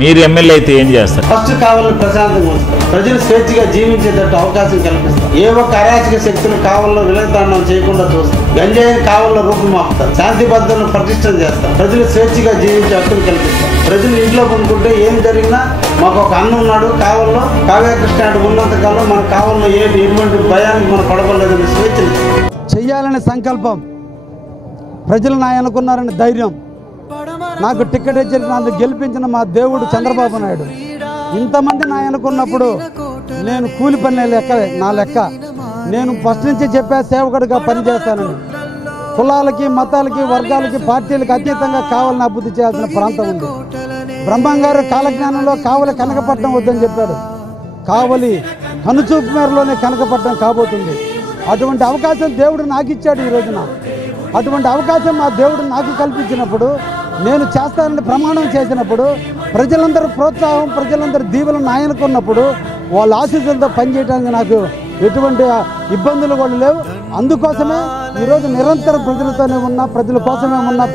మీరు ఎమ్మెల్యే అయితే ఏం చేస్తారు? ఫస్ట్ కావాలని ప్రశాంతంగా ఉంచుతారు, ప్రజలు స్వేచ్ఛగా జీవించేటట్టు అవకాశం కల్పిస్తారు. ఏ ఒక్క అరాచక శక్తులు కావల్లో విలయతాండం చేయకుండా చూస్తారు, గంజాయిని కావల్లో రూపుమాపుతారు, శాంతి భద్రతను పటిష్టం చేస్తారు, ప్రజలు స్వేచ్ఛగా జీవించే హక్కును కల్పిస్తారు. ప్రజలు ఇంట్లో కొనుక్కుంటే ఏం జరిగినా మాకు ఒక అన్న ఉన్నాడు కావల్లో, కావ్యకృష్ణ ఉన్నంతకాలం మన కావల్లో ఎటువంటి భయానికి మనం పడవలేదని స్వేచ్ఛ చెయ్యాలనే సంకల్పం, ప్రజలు నా అనుకున్నారని ధైర్యం, నాకు టికెట్ ఇచ్చి నన్ను గెలిపించిన మా దేవుడు చంద్రబాబు నాయుడు. ఇంతమంది నా అనుకున్నప్పుడు నేను కూలి పని నా లెక్క. నేను ఫస్ట్ నుంచి చెప్పే సేవకుడిగా పనిచేస్తానని. కులాలకి, మతాలకి, వర్గాలకి, పార్టీలకు అతీతంగా కావాలని అభివృద్ధి చేయాల్సిన ప్రాంతం ఉంది. బ్రహ్మంగారు కాలజ్ఞానంలో కావలి కనకపట్నం వద్దని చెప్పాడు. కావలి కనుచూపు మేరలోనే కనకపట్నం కాబోతుంది. అటువంటి అవకాశం దేవుడు నాకు ఇచ్చాడు. ఈ రోజున అటువంటి అవకాశం మా దేవుడు నాకు కల్పించినప్పుడు, నేను చేస్తానని ప్రమాణం చేసినప్పుడు, ప్రజలందరూ ప్రోత్సాహం, ప్రజలందరూ దీవెన నాయనుకున్నప్పుడు వాళ్ళ ఆశీస్సులతో పనిచేయడానికి నాకు ఎటువంటి ఇబ్బందులు కూడా లేవు. అందుకోసమే ఈరోజు నిరంతరం ప్రజలతోనే ఉన్నా, ప్రజల కోసమే ఉన్నా.